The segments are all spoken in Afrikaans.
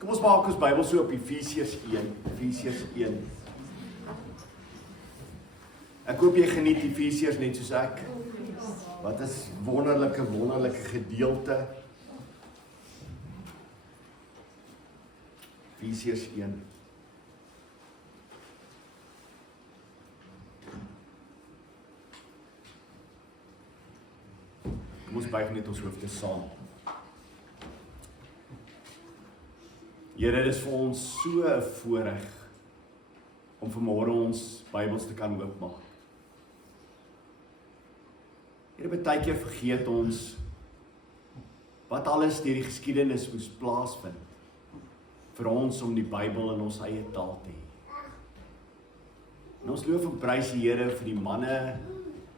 Kom ons maak ons Bybel so op Efesiërs 1. Efesiërs 1. Ek hoop jy geniet Efesiërs net soos ek. Wat is wonderlike gedeelte. Efesiërs 1. Kom ons buig net ons hoofde saam. Here, dit is vir ons so 'n voorreg om vanmôre ons Bybels te kan oopmaak. Here, baie keer vergeet ons wat alles deur die geskiedenis moes plaasvind vir ons om die Bybel in ons eie taal te hê. En ons loof en prys die Here vir die manne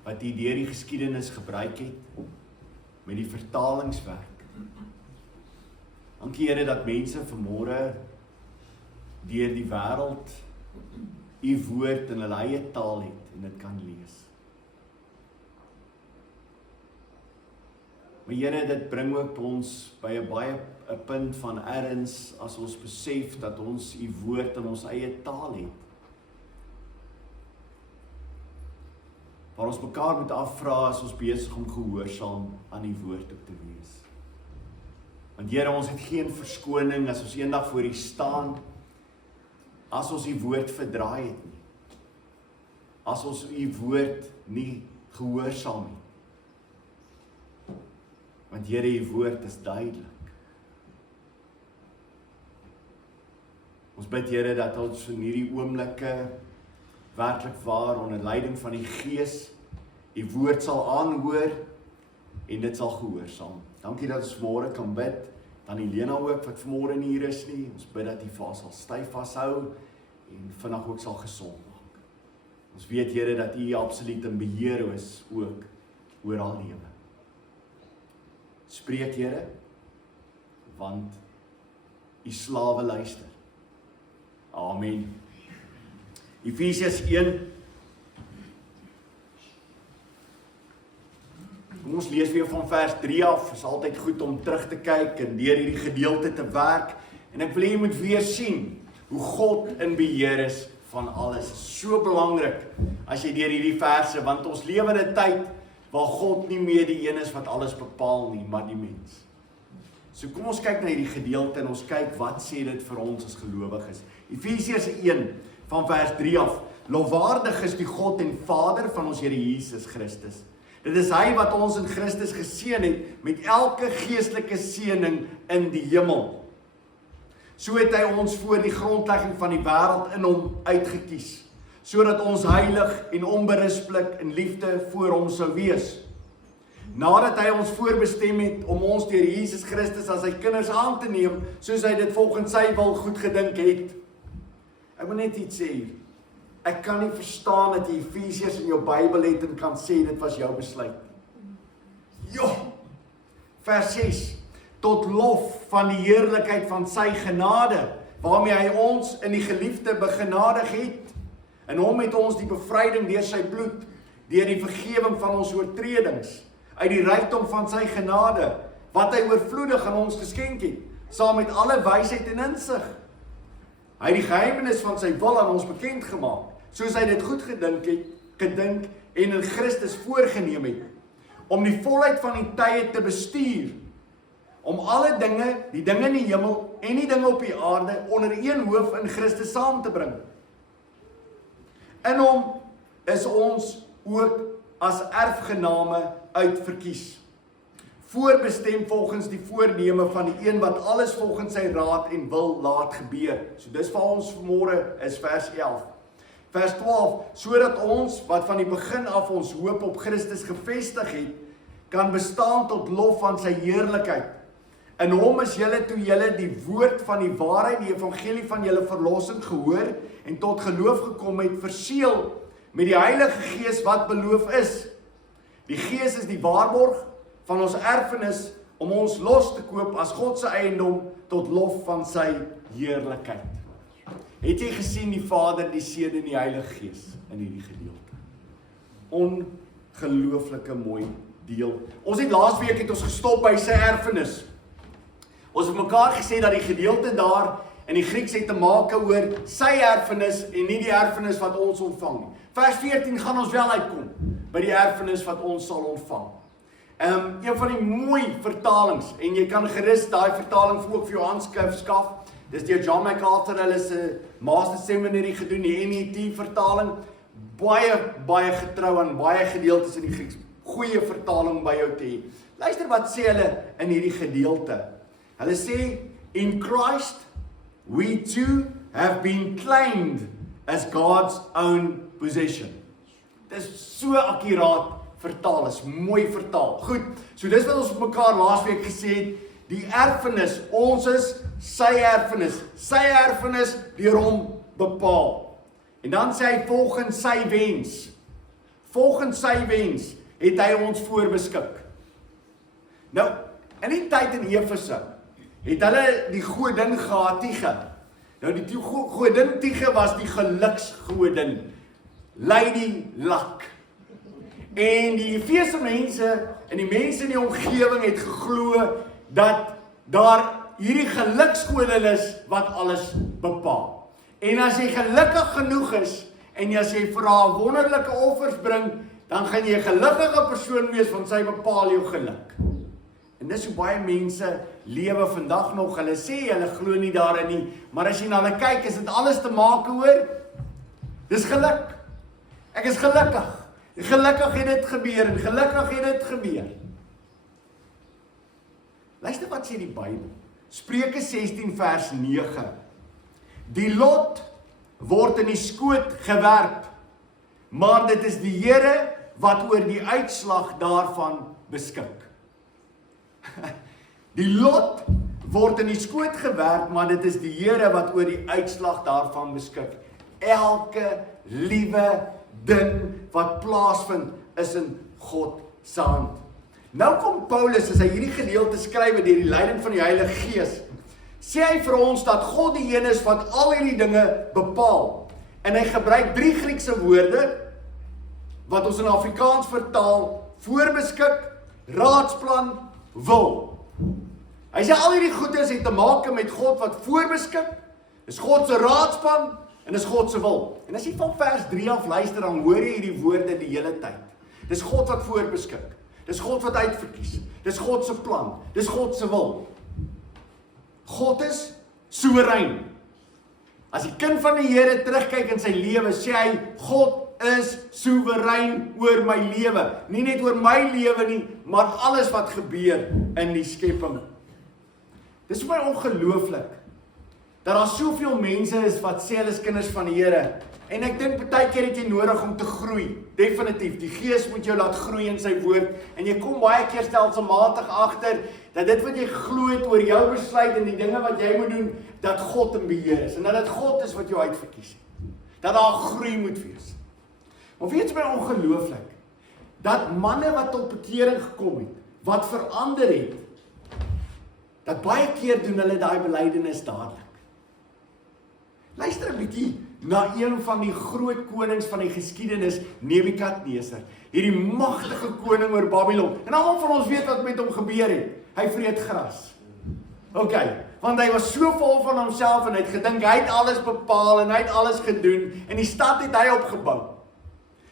wat hier deur die geskiedenis gebruik het met die vertalingswerk. Dankie Here dat mense vanmôre deur die wêreld u woord in hulle eie taal het en dit kan lees. Maar Here, dit bring ook ons by 'n punt van erns as ons besef dat ons u woord in ons eie taal het. Waar ons mekaar moet afvra as ons besig om gehoorsaam aan die woord ook te wees. Want Here, ons het geen verskoning as ons eendag voor U staan, as ons U woord verdraai het nie. As ons U woord nie gehoorsaam het. Want Here, U woord is duidelik. Ons bid Here dat ons in hierdie oomblikke werklik waar onder leiding van die Gees U woord sal aanhoor en dit sal gehoorsaam. Dankie dat ons vanmôre kan bid, dan Helena ook wat vanmôre nie hier is nie. Ons bid dat U vir haar sal styf vashou en vinnig ook sal gesond maak. Ons weet Here dat U absoluut in beheer is ook oor haar lewe. Spreek Here, want U slawe luister. Amen. Efesiërs 1. Kom ons lees weer van vers 3 af. Dit is altyd goed om terug te kyk en deur hierdie gedeelte te werk. En ek wil hê jy moet weer sien hoe God in beheer is van alles. Dit is so belangrik as jy deur hierdie verse, want ons lewe in 'n tyd waar God nie meer die een is wat alles bepaal nie, maar die mens. So kom ons kyk na hierdie gedeelte en ons kyk wat sê dit vir ons as gelowiges. Efesiërs 1 van vers 3 af. Lofwaardig is die God en Vader van ons Here Jesus Christus. Dit is hy wat ons in Christus geseën het met elke geestelike seëning in die hemel. So het hy ons voor die grondlegging van die wêreld in hom uitgekies, sodat ons heilig en onberispelik in liefde voor hom sou wees. Nadat hy ons voorbestem het om ons deur Jesus Christus as sy kinders aan te neem, soos hy dit volgens sy wil goed gedink het. Ek wil net iets sê hier. Ek kan nie verstaan dat jy Efesiërs in jou Bybel het en kan sê dit was jou besluit. Jo! Vers 6. Tot lof van die heerlikheid van sy genade, waarmee hy ons in die geliefde begenadig het. En hom het ons die bevryding deur sy bloed, deur die vergewing van ons oortredings, uit die rykdom van sy genade, wat hy oorvloedig aan ons geskenk het, saam met alle wysheid en insig. Hy het die geheimenis van sy wil aan ons bekend gemaak, soos hy dit goed gedink en in Christus voorgeneem het, om die volheid van die tye te bestuur, om alle dinge, die dinge in die hemel en die dinge op die aarde, onder een hoof in Christus saam te bring. In hom is ons ook as erfgename uitverkies, voorbestem volgens die voorneme van die een wat alles volgens sy raad en wil laat gebeur. So dis vir ons vanmôre is vers 11. Vers 12, sodat ons wat van die begin af ons hoop op Christus gevestig het, kan bestaan tot lof van sy heerlikheid. In hom is julle toe julle die woord van die waarheid, die evangelie van julle verlossing gehoor en tot geloof gekom het, verseël met die Heilige Gees wat beloof is. Die Gees is die waarborg van ons erfenis om ons los te koop as God se eiendom tot lof van sy heerlikheid. Het jy gesien die Vader, die Seun en die Heilige Gees in hierdie gedeelte? Ongelooflike mooi deel. Ons het laasweek gestop by sy erfenis. Ons het mekaar gesê dat die gedeelte daar in die Grieks het te maak oor sy erfenis en nie die erfenis wat ons ontvang nie. Vers 14 gaan ons wel uitkom by die erfenis wat ons sal ontvang. Een van die mooi vertalings, en jy kan gerus daai vertaling ook vir jou aanskaf, dis deur John MacArthur, hulle se Master Seminary gedoen, die NET vertaling, baie getrou aan baie gedeeltes in die Grieks, goeie vertaling by jou te hê. Luister wat sê hulle in hierdie gedeelte. Hulle sê, in Christ, we too have been claimed as God's own possession. Dit is so akkuraat vertaal, is mooi vertaal. Goed, so dis wat ons op mekaar laasweek gesê het, die erfenis, ons is sy erfenis deur hom bepaal. En dan sê hy volgens sy wens het hy ons voorbeskik. Nou, in die tyd in Efese het hulle die godin Gatige. Nou die godin Tige was die geluksgodin, Lady Luck. En die Efese mense en die mense in die omgewing het geglo dat daar hierdie geluksgodin is wat alles bepaal. En as jy gelukkig genoeg is en as jy vir haar wonderlike offers bring, dan gaan jy 'n gelukkige persoon wees want sy bepaal jou geluk. En dis hoe baie mense lewe vandag nog. Hulle sê hulle glo nie daarin nie, maar as jy na hulle kyk, is dit alles te maak oor dis geluk. Ek is gelukkig. Gelukkig het dit gebeur en gelukkig het dit gebeur. Luister wat sê die Bybel. Spreuke 16 vers 9. Die lot word in die skoot gewerp, maar dit is die Here wat oor die uitslag daarvan beskik. Die lot word in die skoot gewerp, maar dit is die Here wat oor die uitslag daarvan beskik. Elke liewe ding wat plaasvind is in God se hand. Nou kom Paulus, as hy hierdie gedeelte skryf deur die leiding van die Heilige Gees, sê hy vir ons dat God die een is wat al hierdie dinge bepaal. En hy gebruik 3 Griekse woorde wat ons in Afrikaans vertaal: voorbeskik, raadsplan, wil. Hy sê al hierdie goedes het te maak met God wat voorbeskik, is God se raadsplan en is God se wil. En as jy van vers 3 af luister, dan hoor jy hierdie woorde die hele tyd. Dis God wat voorbeskik. Dis God wat uitverkies. Dis God se plan. Dis God se wil. God is soewerein. As die kind van die Here terugkyk in sy lewe, sê hy, God is soewerein oor my lewe. Nie net oor my lewe nie, maar alles wat gebeur in die skepping. Dis vir my ongelooflik dat daar soveel mense is wat sê hulle is kinders van die Here. En ek dink baie keer het jy nodig om te groei. Definitief, die Gees moet jou laat groei in sy woord. En jy kom baie keer stelselmatig agter dat dit wat jy glo het oor jou besluit en die dinge wat jy moet doen, dat God in beheer is. En dat dit God is wat jou uitverkies het. Dat daar groei moet wees. Maar weet jy my ongelooflik, dat manne wat tot bekering gekom het, wat verander het, dat baie keer doen hulle daai belydenis dadelik. Luister 'n bietjie na een van die groot konings van die geskiedenis, Nebukadneser. Hierdie magtige koning oor Babylon. En almal van ons weet wat met hom gebeur het. Hy vreet gras. OK, want hy was so vol van homself en hy het gedink hy het alles bepaal en hy het alles gedoen en die stad het hy opgebou.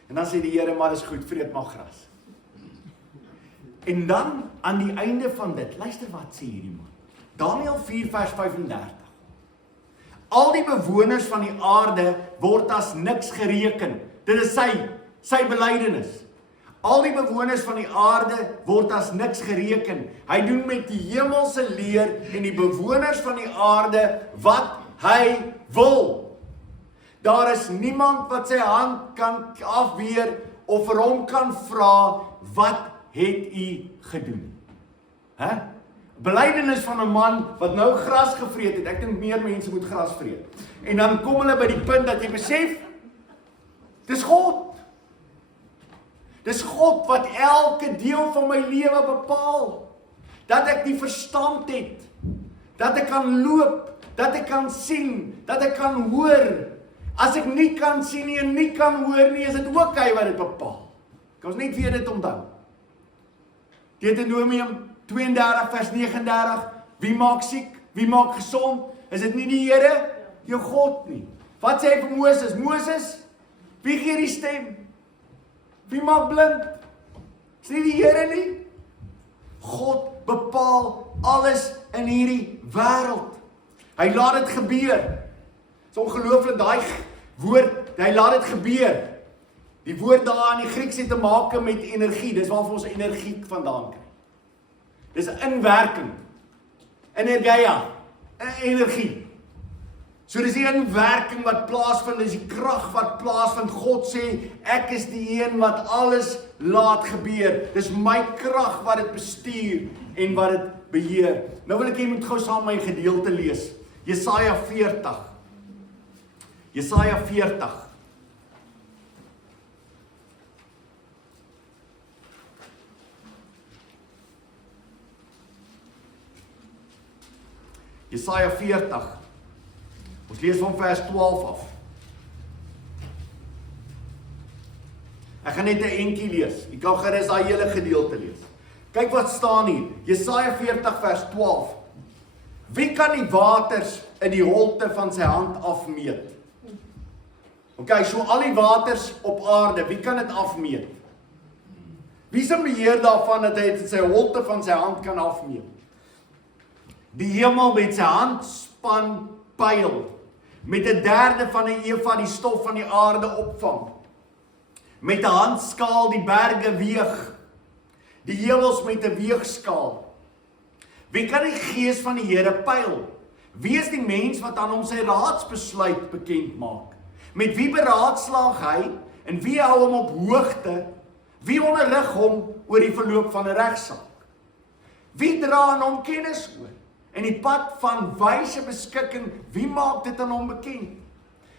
En dan sê die Here, maar dis goed, vreet maar gras. En dan aan die einde van dit, luister wat sê hierdie man. Daniël 4 vers 35. Al die bewoners van die aarde word as niks gereken. Dit is sy belydenis. Al die bewoners van die aarde word as niks gereken. Hy doen met die hemelse leer en die bewoners van die aarde wat hy wil. Daar is niemand wat sy hand kan afweer of vir hom kan vra, wat het u gedoen? Belydenis van 'n man wat nou gras gevreet het. Ek dink meer mense moet gras vreet. En dan kom hulle by die punt dat jy besef, dis God. Dis God wat elke deel van my lewe bepaal. Dat ek die verstand het. Dat ek kan loop. Dat ek kan sien. Dat ek kan hoor. As ek nie kan sien nie en nie kan hoor nie, is dit ook hy wat dit bepaal. Kan ons net weer dit onthou. Deuteronomium 32 vers 39, Wie maak siek? Wie maak gesond? Is dit nie die Here? Jou God nie. Wat sê hy vir Moses? Moses, wie gee die stem? Wie maak blind? Is nie die Here nie? God bepaal alles in hierdie wêreld. Hy laat dit gebeur. Dit is ongelooflik, daai woord, hy laat dit gebeur. Die woord daar in die Grieks het te maak met energie. Dis waarvan ons energie vandaan kry. Dis 'n inwerking. Energia, energie. So dis die inwerking wat plaasvind, dis die krag wat plaasvind. God sê, ek is die een wat alles laat gebeur. Dis my krag wat dit bestuur en wat dit beheer. Nou wil ek jy moet gou saam my gedeelte lees. Jesaja 40. Jesaja 40. Jesaja 40. Ons lees van vers 12 af. Ek gaan net 'n entjie lees. Ek kan gerus daai hele gedeelte lees. Kyk wat staan hier. Jesaja 40 vers 12. Wie kan die waters in die holte van sy hand afmeet? Okay, so al die waters op aarde, wie kan dit afmeet? Wie se beheer daarvan dat hy dit in sy holte van sy hand kan afmeet? Die hemel met sy handspan pyl, met 1/3 van 'n eva die stof van die aarde opvang, met 'n handskaal die berge weeg, die heuwels met 'n weegskaal. Wie kan die gees van die Here pyl? Wie is die mens wat aan hom sy raadsbesluit bekend maak? Met wie beraadslaag hy en wie hou hom op hoogte? Wie onderrig hom oor die verloop van 'n regsaak? Wie dra aan hom kennis oor? En die pad van wyse beskikking, wie maak dit aan hom bekend?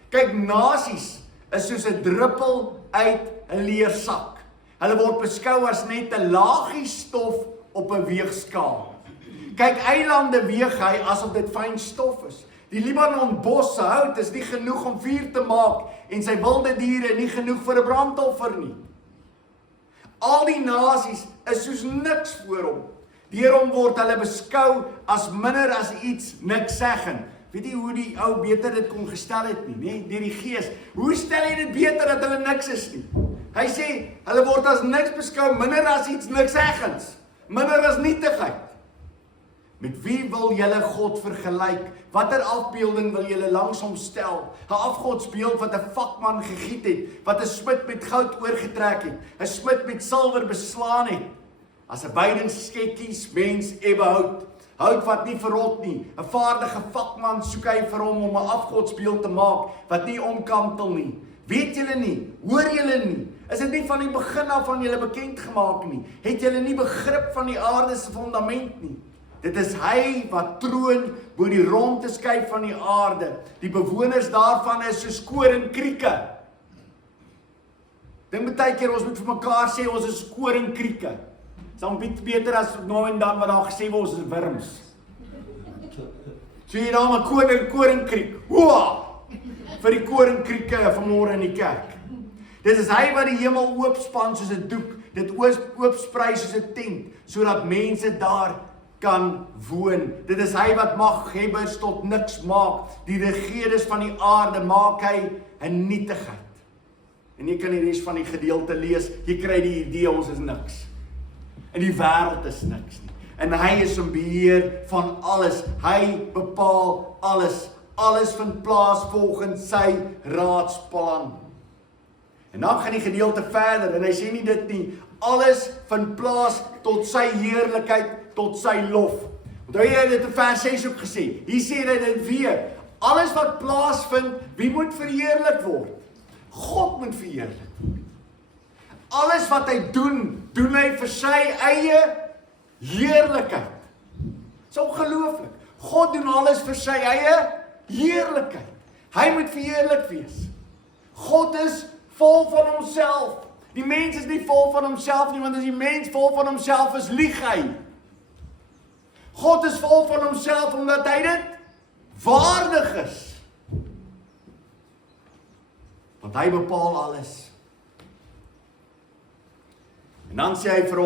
Kyk, nasies is soos 'n druppel uit 'n leersak. Hulle word beskou as net 'n laagie stof op 'n weegskaal. Kyk, eilande weeg hy asof dit fyn stof is. Die Libanon bos se hout is nie genoeg om vuur te maak en sy wilde diere nie genoeg vir 'n brandoffer nie. Al die nasies is soos niks voor hom. Deur hom word hulle beskou as minder as iets niks seggend. Weet jy hoe die ou beter dit kon gestel het nie, nê? Deur die Gees. Hoe stel hy dit beter dat hulle niks is nie? Hy sê hulle word as niks beskou, minder as iets niks seggens, minder as nietigheid. Met wie wil julle God vergelyk? Watter afbeelding wil julle langs hom stel? 'n Afgodsbeeld wat 'n vakman gegiet het, wat 'n smid met goud oorgetrek het, 'n smid met silwer beslaan het. As 'n beidingsskekkies mens ebbe hout, hout wat nie verrot nie. 'n Vaardige vakman soek hy vir hom om 'n afgodsbeeld te maak wat nie omkantel nie. Weet julle nie? Hoor julle nie? Is dit nie van die begin af aan julle bekend gemaak nie? Het julle nie begrip van die aarde se fondament nie? Dit is hy wat troon bo die ronde skyf van die aarde. Die bewoners daarvan is soos koringkrieke. Dink baie keer ons moet vir mekaar sê ons is koringkrieke. Dan beter as nou en dan wat daar gesê word ons is wurms. So jy nou maar koringkriek. Hoa! Vir die koringkrieke vanmôre in die kerk. Dit is hy wat die hemel oopspan soos 'n doek, dit oopsprei soos 'n tent, sodat mense daar kan woon. Dit is hy wat maghebbers tot niks maak, die regeerders van die aarde maak hy 'n nietigheid. En jy kan die res van die gedeelte lees, jy kry die idee ons is niks. En die wêreld is niks nie. En hy is in beheer van alles. Hy bepaal alles. Alles vind plaas volgens sy raadsplan. En dan gaan die gedeelte verder en hy sê nie dit nie. Alles vind plaas tot sy heerlikheid, tot sy lof. Onthou jy dit in vers 6 ook gesê? Hier sê hy dit weer. Alles wat plaasvind, wie moet verheerlik word? God moet verheerlik word. Alles wat hy doen hy vir sy eie heerlikheid. Dis ongelooflik. God doen alles vir sy eie heerlikheid. Hy moet verheerlik wees. God is vol van homself. Die mens is nie vol van homself nie, want as die mens vol van homself is, lieg hy. God is vol van homself omdat hy dit waardig is. Want hy bepaal alles. En dan sê hy vir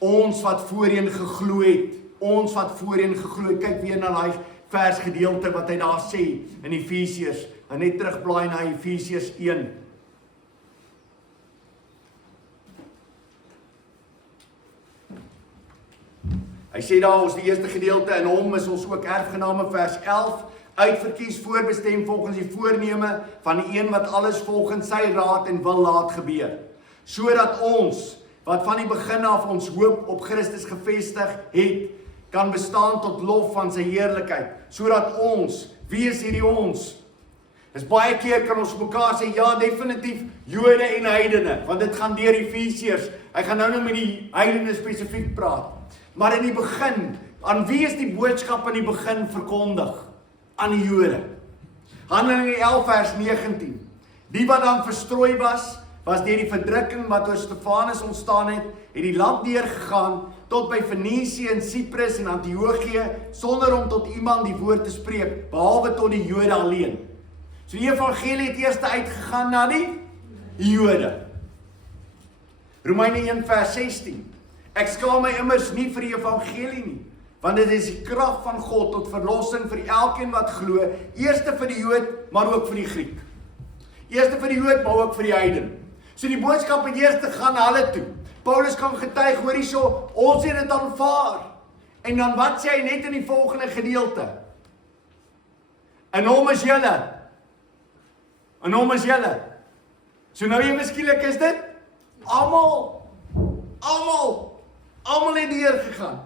ons wat voorheen geglo het, ons wat voorheen geglo het. Kyk weer na daai versgedeelte wat hy daar sê in Efesiërs. Dan net terugblaai na Efesiërs 1. Hy sê daar, ons die eerste gedeelte, in hom is ons ook erfgename, vers 11, uitverkies, voorbestem volgens die voorneme van die een wat alles volgens sy raad en wil laat gebeur. Sodat ons, wat van die begin af ons hoop op Christus gevestig het, kan bestaan tot lof van sy heerlikheid. Sodat ons, wie is hierdie ons? Dis baie keer kan ons mekaar sê, ja, definitief Jode en heidene, want dit gaan deur Efesiërs. Hy gaan nou met die heidene spesifiek praat. Maar in die begin, aan wie is die boodskap in die begin verkondig? Aan die Jode. Handelinge 11 vers 19. Die wat dan verstrooi was deur die verdrukking wat oor Stefanus ontstaan het die land deurgegaan tot by Fenisië en Cyprus en Antiochië, sonder om tot iemand die woord te spreek, behalwe tot die Jode alleen. So die evangelie het eers uitgegaan na die Jode. Romeine 1 vers 16. Ek skaam my immers nie vir die evangelie nie, want dit is die krag van God tot verlossing vir elkeen wat glo, eerste vir die Jood, maar ook vir die Griek. Eerste vir die Jood, maar ook vir die heiden. So die boodskap het eers te gaan na hulle toe. Paulus kan getuig, hoor hierso, ons het dit aanvaar. En dan wat sê hy net in die volgende gedeelte? In hom is julle. In hom is julle. So nou ewe skielik is dit almal het deurgegaan.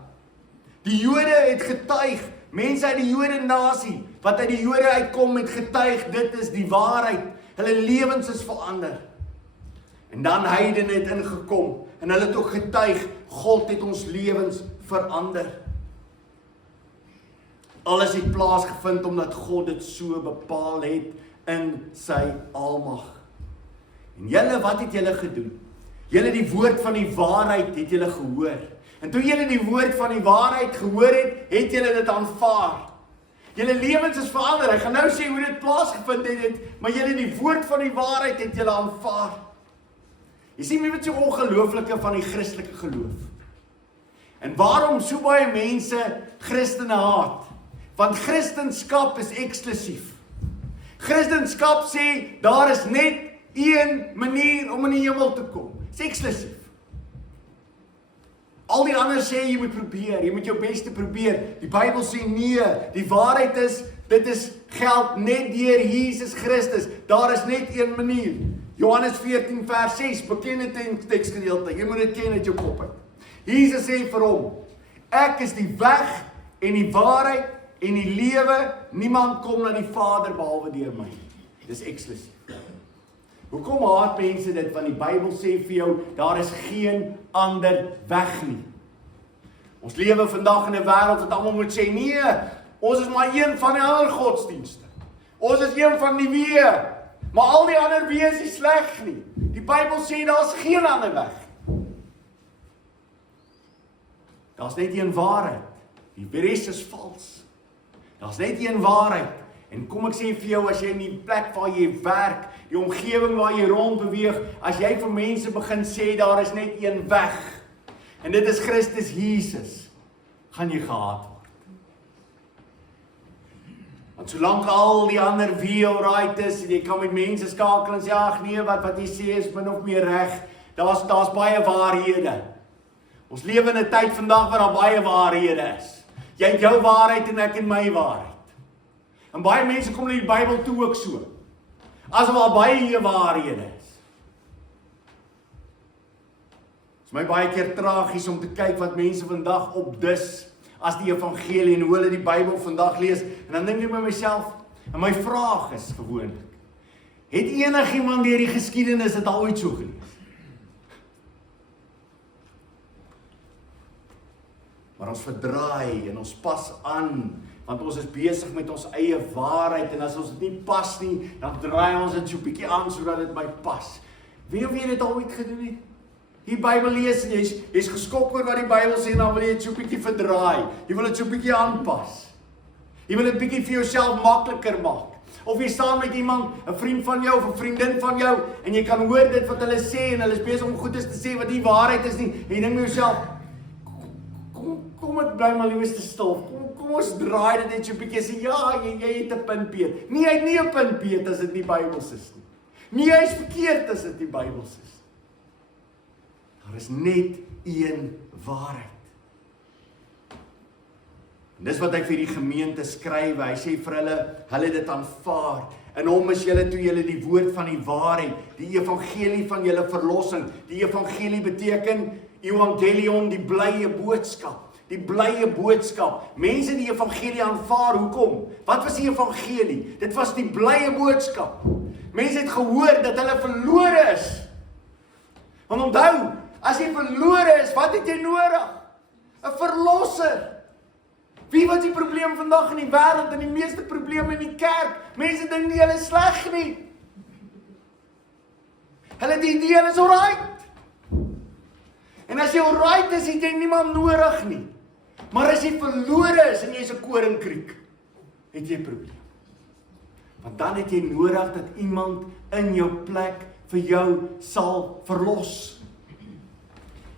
Die Jode het getuig, mense uit die Jode nasie, wat uit die Jode uitkom het getuig, dit is die waarheid. Hulle lewens is verander. En dan heidene het ingekom, en hulle het ook getuig, God het ons lewens verander. Alles het plaasgevind, omdat God dit so bepaal het, in sy almag. En julle, wat het julle gedoen? Julle die woord van die waarheid het julle gehoor. En toe julle die woord van die waarheid gehoor het julle dit aanvaar. Julle lewens is verander. Hy gaan nou sê hoe dit plaasgevind het, maar julle die woord van die waarheid het julle aanvaar. Jy sien wat so ongelooflike van die Christelike geloof. En waarom so baie mense Christene haat? Want Christendom is eksklusief. Christendom sê, daar is net een manier om in die hemel te kom. Dit is eksklusief. Al die ander sê, jy moet probeer, jy moet jou beste probeer. Die Bybel sê nee, die waarheid is, dit is geld net deur Jesus Christus. Daar is net een manier. Johannes 14 vers 6, bekende teksgedeelte, jy moet dit ken uit jou kop uit. Jesus sê vir hom, ek is die weg en die waarheid en die lewe, niemand kom na die Vader behalwe deur my. Dis eksklusief. Hoekom haat mense dit? Want die Bybel sê vir jou, daar is geen ander weg nie. Ons lewe vandag in 'n wêreld wat almal moet sê, nee, ons is maar een van die ander godsdienste. Ons is een van die wee, maar al die ander wee is nie sleg nie. Die Bybel sê, daar is geen ander weg. Daar is net een waarheid. Die res is vals. Daar is net een waarheid. En kom ek sê vir jou, as jy in die plek waar jy werk, die omgewing waar jy rond beweeg, as jy vir mense begin sê, daar is net een weg, en dit is Christus Jesus, gaan jy gehaat word. Want solank al die ander wie alright is, en jy kan met mense skakel en sê, ag nee, wat jy sê is min of meer reg, daar's baie waarhede. Ons lewe in 'n tyd vandag waar daar baie waarhede is. Jy het jou waarheid en ek het my waarheid. En baie mense kom in die Bybel toe ook so. Asof al baie waarhede is. Dit is my baie keer tragies om te kyk wat mense vandag opdis as die evangelie en hoe hulle die Bybel vandag lees. En dan dink ek by myself, en my vraag is gewoonlik, het enigiemand deur die geskiedenis dit al ooit so gelees? Maar ons verdraai en ons pas aan, want ons is besig met ons eie waarheid, en as ons dit nie pas nie, dan draai ons dit so 'n bietjie aan, sodat dit my pas. Wie of jy dit al ooit gedoen het? Die Bybel lees, en jy's geskok oor wat die Bybel sê, en dan wil jy dit so 'n bietjie verdraai. Jy wil dit so 'n bietjie aanpas. Jy wil dit bietjie vir jouself makliker maak. Of jy staan met iemand, 'n vriend van jou, of 'n vriendin van jou, en jy kan hoor dit wat hulle sê, en hulle is besig om goedes te sê, wat die waarheid is nie, en jy dink met jouself, Kom ek bly maar liewes te stil. Kom ons draai dit net so 'n bietjie sê ja, jy het 'n punt Piet. Nee, hy het nie 'n punt Piet as dit nie Bybels is nie. Nee, hy is verkeerd as dit nie Bybels is. Daar is net een waarheid. En dis wat hy vir die gemeente skryf. Hy sê vir hulle dit aanvaar. In hom is julle toe julle die woord van die waarheid, die evangelie van julle verlossing. Die evangelie beteken evangelion, die blye boodskap. Die blye boodskap. Mense die evangelie aanvaar, hoekom? Wat was die evangelie? Dit was die blye boodskap. Mense het gehoor dat hulle verlore is. Want onthou, as jy verlore is, wat het jy nodig? 'n Verlosser. Wie was die probleem vandag in die wêreld en die meeste probleme in die kerk? Mense dink nie hulle is sleg nie. Hulle dink nie hulle is alright. En as jy alright is, het jy niemand nodig nie. Maar as jy verlore is en jy is 'n koringkriek, het jy 'n probleem. Want dan het jy nodig dat iemand in jou plek vir jou sal verlos.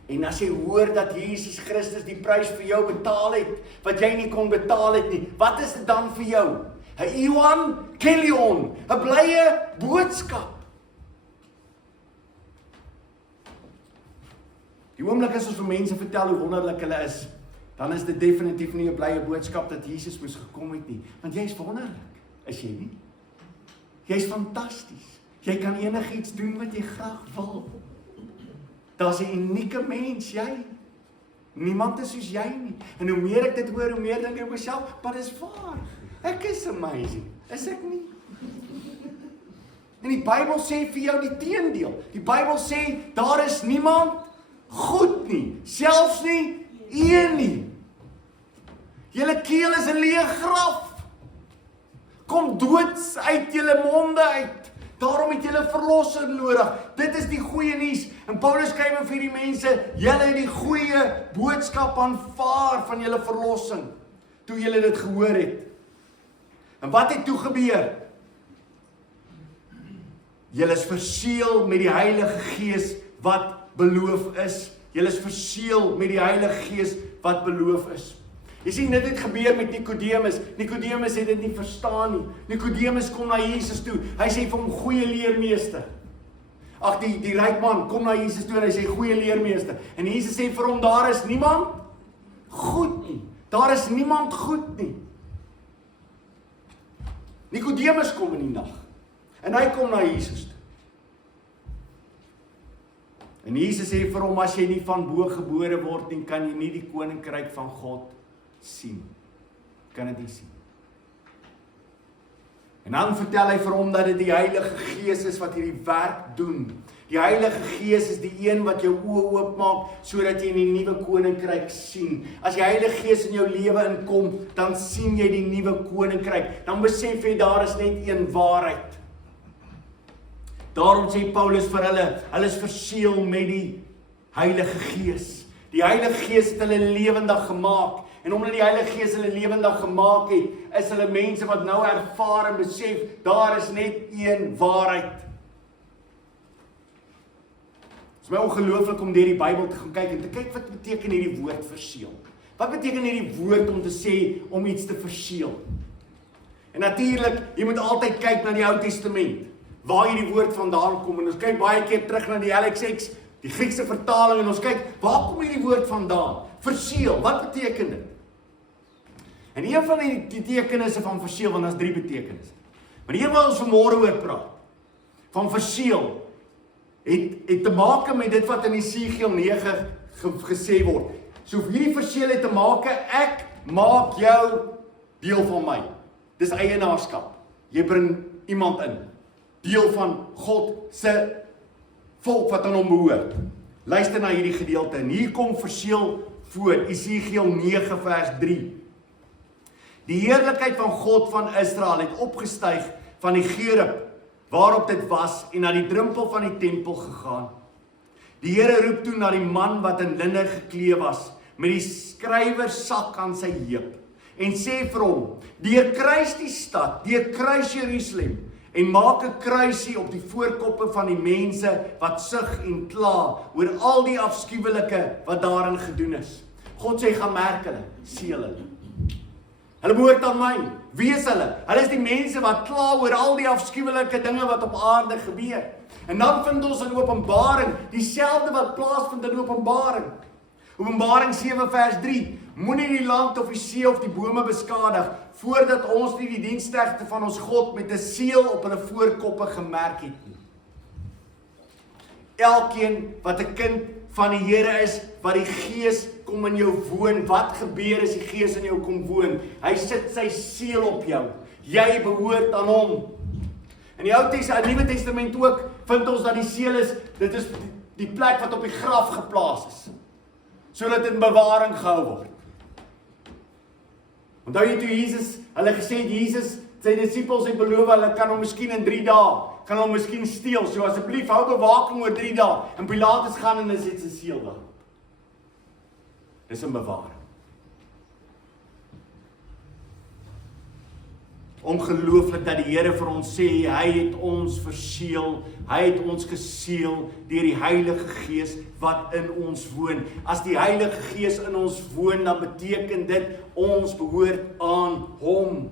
En as jy hoor dat Jesus Christus die prys vir jou betaal het, wat jy nie kon betaal het nie, wat is dit dan vir jou? 'n evangelion, 'n blye boodskap. Die oomblik as ons vir mense vertel hoe wonderlik hulle is, dan is dit definitief nie 'n blye boodskap dat Jesus moes gekom het nie, want jy is wonderlik, is jy nie? Jy is fantasties. Jy kan enigiets doen wat jy graag wil. Daar's 'n unieke mens, jy. Niemand is soos jy nie. En hoe meer ek dit hoor, hoe meer dink ek myself, maar dis waar. Ek is amazing. Is ek nie? En die Bybel sê vir jou die teendeel. Die Bybel sê daar is niemand goed nie, selfs nie een nie. Julle keel is 'n leë graf. Kom doods uit julle monde uit. Daarom het julle verlosser nodig. Dit is die goeie nuus. En Paulus skryf vir die mense, julle het die goeie boodskap aanvaar van julle verlossing, toe julle dit gehoor het. En wat het toe gebeur? Julle is verseël met die Heilige Gees wat beloof is. Julle is verseël met die Heilige Gees wat beloof is. Jy sien, dit het gebeur met Nikodemus. Nikodemus het dit nie verstaan nie. Nikodemus kom na Jesus toe. Hy sê vir hom, goeie leermeester. Ag, die ryk man kom na Jesus toe en hy sê, goeie leermeester. En Jesus sê vir hom, daar is niemand goed nie. Daar is niemand goed nie. Nikodemus kom in die nag. En hy kom na Jesus toe. En Jesus sê vir hom, as jy nie van bo gebore word nie, kan jy nie die koninkryk van God sien. Kan dit nie sien. En dan vertel hy vir hom dat dit die Heilige Gees is wat hierdie werk doen. Die Heilige Gees is die een wat jou oë oopmaak sodat jy die nuwe koninkryk sien. As die Heilige Gees in jou lewe inkom, dan sien jy die nuwe koninkryk. Dan besef jy daar is net een waarheid. Daarom sê Paulus vir hulle is verseël met die Heilige Gees. Die Heilige Gees het hulle lewendig gemaak. En omdat die Heilige Gees hulle lewendig gemaak het, is hulle mense wat nou ervaar en besef, daar is net een waarheid. Het is my ongelooflik om deur die Bybel te gaan kyk en te kyk wat beteken hierdie woord verseël. Wat beteken hierdie woord om te sê, om iets te verseël? En natuurlik, jy moet altyd kyk na die Ou Testament, waar hierdie woord vandaan kom. En ons kyk baie keer terug na die LXX, die Griekse vertaling, en ons kyk, waar kom hierdie woord vandaan? Verseël, wat beteken dit? En een van die betekenisse van verseël, want daar is 3 betekenisse. Maar die een wat ons vanmôre oor praat, van verseël, het te maak met dit wat in Esegiel 9 gesê word. So hierdie verseël het te maak, ek maak jou deel van my. Dis eienaarskap. Jy bring iemand in. Deel van God se volk wat aan hom behoort. Luister na hierdie gedeelte en hier kom verseël voor, Esegiel 9 vers 3. Die heerlikheid van God van Israel het opgestyg van die Gerub, waarop dit was, en na die drempel van die tempel gegaan. Die Here roep toe na die man wat in linne geklee was, met die skrywersak aan sy heup, en sê vir hom, deurkruis die stad, deurkruis Jerusalem, en maak 'n kruisie op die voorkoppe van die mense wat sug en kla oor al die afskuwelike wat daarin gedoen is. God sê, gaan merk hulle, seël hulle. Hulle behoort aan my, wees hulle. Hulle is die mense wat kla oor al die afskuwelike dinge wat op aarde gebeur. En dan vind ons in Openbaring, dieselfde wat plaasvind in Openbaring. Openbaring 7 vers 3, moenie die land of die see of die bome beskadig, voordat ons nie die diensknegte van ons God met 'n seël op hulle voorkoppe gemerk het nie. Elkeen wat 'n kind van die Here is, wat die Gees kom in jou woon, wat gebeur as die Gees in jou kom woon? Hy sit sy seël op jou. Jy behoort aan hom. In die Nuwe Testament ook vind ons dat die seël is, dit is die plek wat op die graf geplaas is, sodat dit in bewaring gehou word. Onthou jy toe Jesus, hulle gesê het, Jesus, sy disippels het beloof, hulle kan hom miskien in 3 dae, kan hom miskien steel, so asseblief hou bewaking oor 3 dae, en Pilatus gaan en hy sit sy seël daar. Dis 'n bewaring. Ongelooflik dat die Here vir ons sê, hy het ons verseël, hy het ons geseël deur die Heilige Gees wat in ons woon. As die Heilige Gees in ons woon, dan beteken dit, ons behoort aan hom.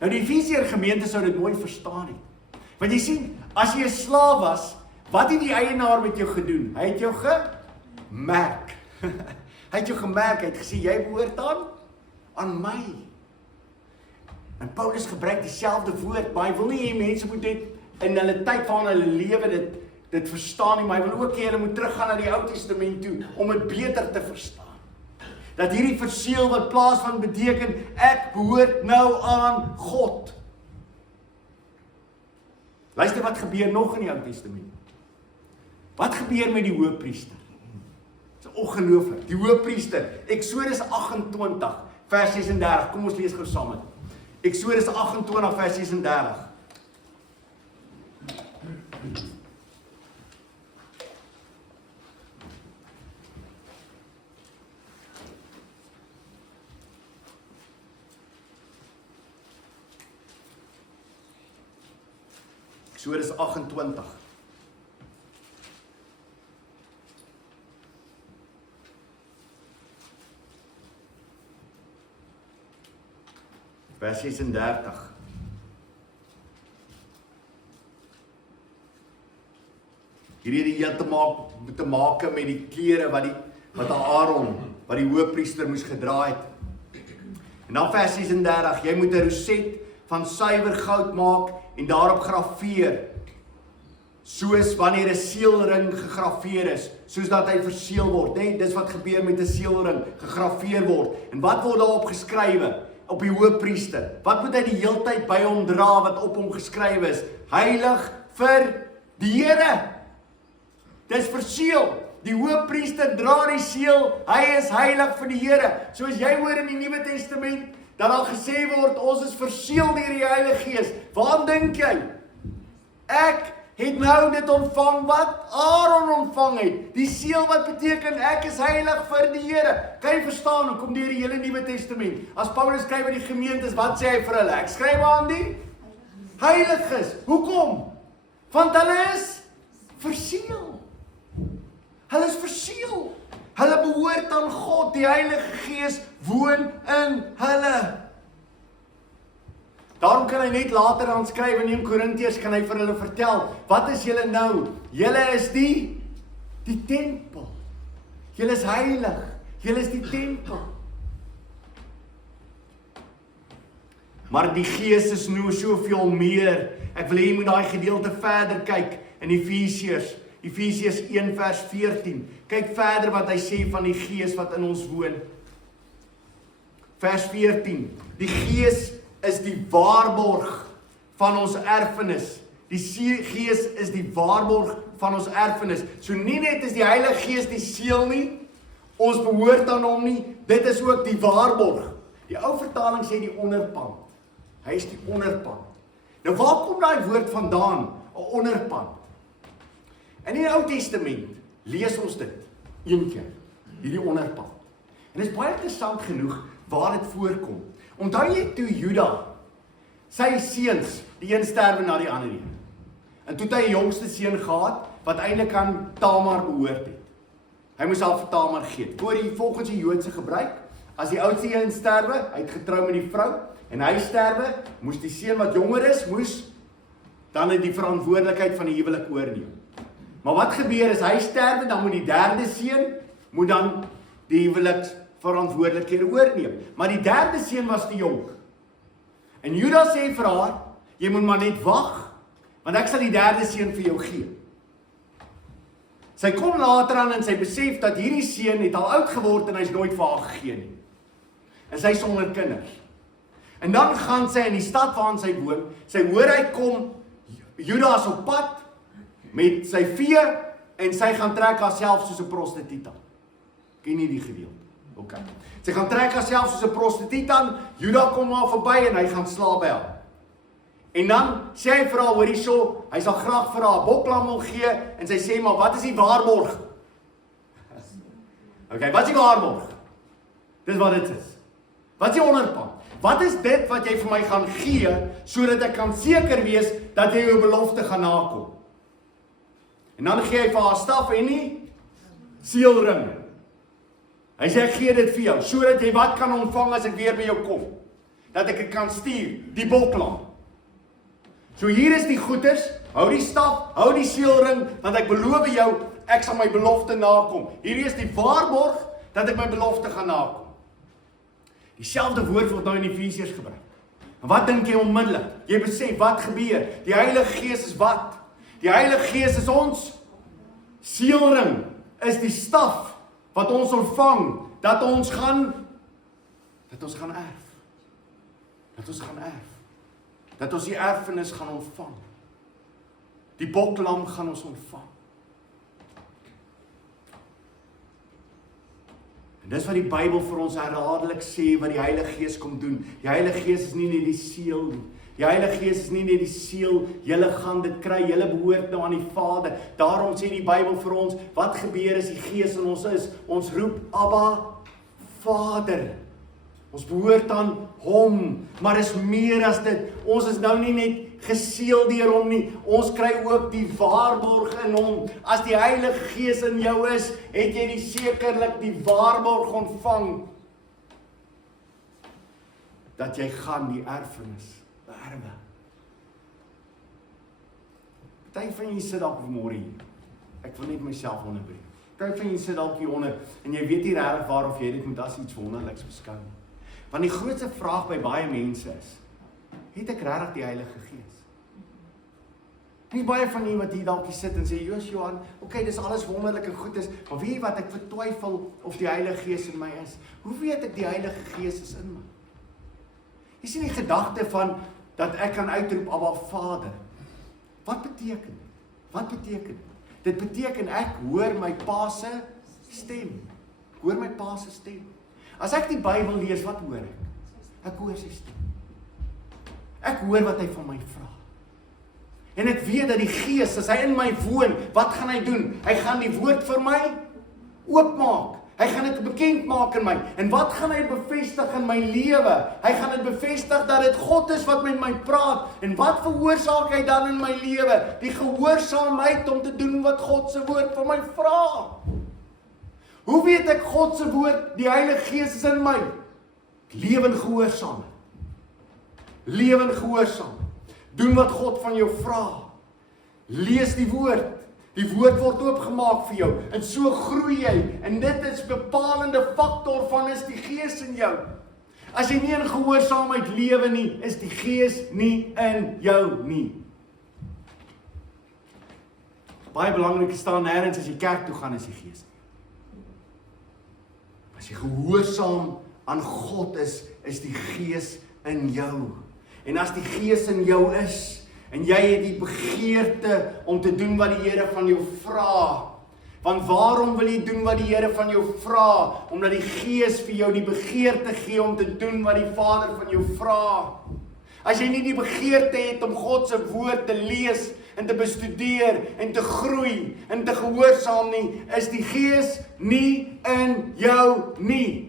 Nou die Efesiër gemeente sou dit mooi verstaan het. Want jy sien, as jy 'n slaaf was, wat het die eienaar met jou gedoen? Hy het jou gemerk. Hy het jou gemerk, hy het gesê, jy behoort aan my. En Paulus gebruik dieselfde woord, maar hy wil nie hê mense moet dit in hulle tyd van hulle lewe dit verstaan nie, maar hy wil ook hê hulle moet teruggaan na die Ou Testament toe, om dit beter te verstaan. Dat hierdie verseël wat plaasvind beteken, ek behoort nou aan God. Luister wat gebeur nog in die Ou Testament. Wat gebeur met die hoëpriester? Dit is ongelooflik. Die hoëpriester, Eksodus 28 vers 36. Kom ons lees gou saam met. Eksodus 28 vers 36. Eksodus 28. Vers 36. Hierdie het te maak met die klere wat Aaron, wat die hoëpriester moes gedra het. En dan vers 36, jy moet 'n roset van suiwer goud maak en daarop grafeer, soos wanneer 'n seelring gegrafeer is, soos dat hy verseël word, né? Dis wat gebeur met 'n seelring, gegrafeer word. En wat word daarop geskrywe? Op die hoëpriester. Wat moet hy die heeltyd by hom dra wat op hom geskrywe is? Heilig vir die Here. Dis verseël. Die hoëpriester dra die seël, hy is heilig vir die Here. Soos jy hoor in die Nuwe Testament, dat al gesê word, ons is verseël deur die Heilige Gees. Waarom dink jy? Ek het nou dit ontvang wat Aaron ontvang het. Die seël wat beteken, ek is heilig vir die Here. Kan jy verstaan, hoekom deur die hele Nuwe Testament? As Paulus skryf aan die gemeentes, wat sê hy vir hulle? Ek skryf aan die heiliges. Hoekom? Want hulle is verseël. Hulle is verseël. Hulle behoort aan God, die Heilige Gees woon in hulle. Daarom kan hy net later aan skryf in 1 Korintiërs, kan hy vir hulle vertel, wat is julle nou? Julle is die tempel. Julle is heilig. Julle is die tempel. Maar die Gees is nou soveel meer. Ek wil hê jy moet daai gedeelte verder kyk in Efesiërs 1 vers 14. Kyk verder wat hy sê van die Gees wat in ons woon. Vers 14. Die Gees is die waarborg van ons erfenis. Die Gees is die waarborg van ons erfenis. So nie net is die Heilige Gees die seël nie, ons behoort aan hom nie, dit is ook die waarborg. Die ou vertaling sê die onderpand. Hy is die onderpand. Nou waar kom daai woord vandaan? 'n Onderpand. In die Ou Testament lees ons dit een keer, hierdie onderpand. En dit is baie interessant genoeg waar dit voorkom. Onthou jy toe Juda, sy seuns, die een sterwe na die ander een. En toe het hy 'n jongste seun gehad, wat eintlik aan Tamar behoort het. Hy moes haar vertaal maar gee. Volgens die Joodse gebruik, as die oudste een sterwe, hy het getrou met die vrou, en hy sterwe, moes die seun wat jonger is, moes dan die verantwoordelikheid van die huwelik oorneem. Maar wat gebeur is, hy sterwe, dan moet die derde seun, moet dan die huweliksverantwoordelikhede oorneem. Maar die derde seun was te jonk. En Judas sê vir haar, jy moet maar net wag, want ek sal die derde seun vir jou gee. Sy kom later aan en sy besef dat hierdie seun het al oud geword en hy's nooit vir haar gegee nie. En sy sonder kinders. En dan gaan sy in die stad waarin sy woon, sy hoor hy kom Judas op pad met sy vee en sy gaan trek haarself soos 'n prostituut aan. Ken nie die gedeelte? OK. Sy gaan trek haarself soos 'n prostituut aan, Judas kom haar verby en hy gaan slaap by haar. En dan sê hy vir haar, hoor hierso, hy sal graag vir haar 'n boklam wil gee en sy sê, maar wat is die waarborg? OK, wat is die waarborg? Dis wat dit is. Wat is die onderpand? Wat is dit wat jy vir my gaan gee, sodat ek kan seker wees, dat jy jou belofte gaan nakom? En dan gee hy vir haar staf en nie seelring. Hy sê, ek gee dit vir jou, sodat jy wat kan ontvang as ek weer by jou kom. Dat ek dit kan stuur, die boklam. So hier is die goeders, hou die staf, hou die seelring, want ek beloof jou, ek sal my belofte nakom. Hier is die waarborg, dat ek my belofte gaan nakom. Dieselfde woord word nou in Efesiërs gebruik. En wat dink jy onmiddellik? Jy besef, wat gebeur? Die Heilige Gees is wat? Die Heilige Gees is ons seelring, is die staf wat ons ontvang, dat ons gaan erf. Dat ons gaan erf. Dat ons die erfenis gaan ontvang. Die boklam gaan ons ontvang. En dis wat die Bybel vir ons herhaaldelik sê, wat die Heilige Gees kom doen. Die Heilige Gees is nie net die seël nie. Die Heilige Gees is nie net die seël, julle gaan dit kry, julle behoort nou aan die Vader. Daarom sê die Bybel vir ons, wat gebeur as die Gees in ons is? Ons roep, Abba, Vader. Ons behoort aan hom, maar is meer as dit. Ons is nou nie net geseël deur hom nie, ons kry ook die waarborg in hom. As die Heilige Gees in jou is, het jy sekerlik die waarborg ontvang, dat jy gaan die erfenis beerwe. Party van julle sit dalk vanmôre hier. Ek wil net myself onderbreek. Party van julle sit dalk hier onder, en jy weet nie regtig of jy dit moet as iets wonderliks beskou nie. Want die grootste vraag by baie mense is, het ek regtig die Heilige Gees? Nie baie van julle wat hier dalk sit en sê, Johan, okay, dis alles wonderlik en goed is, maar weet jy wat, ek vertwyfel of die Heilige Gees in my is. Hoe weet ek die Heilige Gees is in my? Jy sien die gedagte van, dat ek kan uitroep, Abba Vader. Wat beteken dit? Wat beteken dit? Dit beteken ek hoor my Pa se stem. Ek hoor my Pa se stem. As ek die Bybel lees, wat hoor ek? Ek hoor sy stem. Ek hoor wat hy van my vra. En ek weet dat die Gees, as hy in my woon, wat gaan hy doen? Hy gaan die woord vir my oopmaak. Hy gaan dit bekend maak in my. En wat gaan hy bevestig in my lewe? Hy gaan dit bevestig dat dit God is wat met my praat. En wat veroorsaak hy dan in my lewe? Die gehoorsaamheid om te doen wat God se woord vir my vra. Hoe weet ek God se woord, die Heilige Gees is in my? Lewe in gehoorsaamheid. Lewe in gehoorsaamheid. Doen wat God van jou vra. Lees die woord. Die woord word oopgemaak vir jou. En so groei jy. En dit is bepalende faktor van is die Gees in jou. As jy nie in gehoorsaamheid lewe nie, is die Gees nie in jou nie. Baie belangrik staan nêrens as jy kerk toe gaan is die Gees. As jy gehoorsaam aan God is die Gees in jou. En as die Gees in jou is, en jy het die begeerte om te doen wat die Here van jou vra. Want waarom wil jy doen wat die Here van jou vra? Omdat die Gees vir jou die begeerte gee om te doen wat die Vader van jou vra. As jy nie die begeerte het om God se woord te lees en te bestudeer en te groei en te gehoorsaam nie, is die Gees nie in jou nie.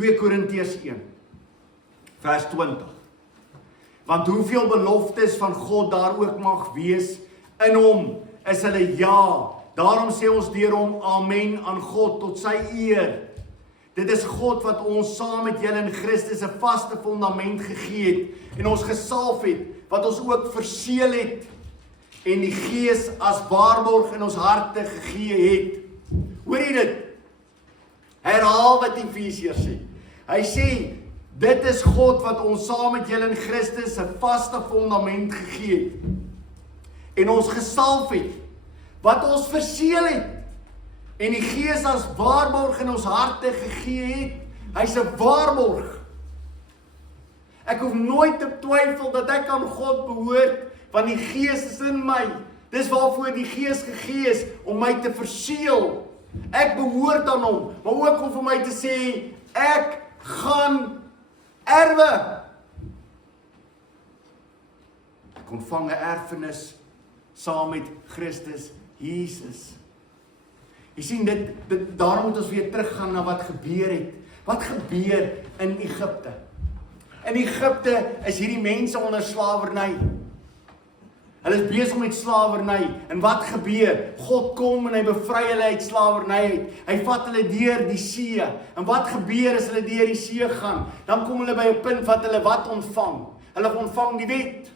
2 Korintiërs 1 vers 20. Want hoeveel beloftes van God daar ook mag wees, In hom is hulle ja. Daarom sê ons deur hom amen aan God tot sy eer. Dit is God wat ons saam met julle in Christus 'n vaste fundament gegee het en ons gesalf het, wat ons ook verseël het en die Gees as waarborg in ons harte gegee het. Hoor jy dit? Herhaal wat Efesiërs sê. Hy sê, dit is God wat ons saam met julle in Christus 'n vaste fundament gegee het en ons gesalf het, wat ons verseël het en die Gees as waarborg in ons harte gegee het. Hy's 'n waarborg. Ek hoef nooit te twyfel dat ek aan God behoort, want die Gees is in my. Dis waarvoor die Gees gegee is, om my te verseël. Ek behoort aan hom, maar ook om vir my te sê, ek gaan erwe. Ek ontvang 'n erfenis saam met Christus Jesus. Jy sien, daarom moet ons weer teruggaan na wat gebeur het. Wat gebeur in Egipte? In Egipte is hierdie mense onder slawerny. Hulle is besig met slawerny. En wat gebeur? God kom en hy bevry hulle uit slawerny uit. Hy vat hulle deur die see. En wat gebeur as hulle deur die see gaan? Dan kom hulle by 'n punt wat hulle wat ontvang? Hulle ontvang die wet.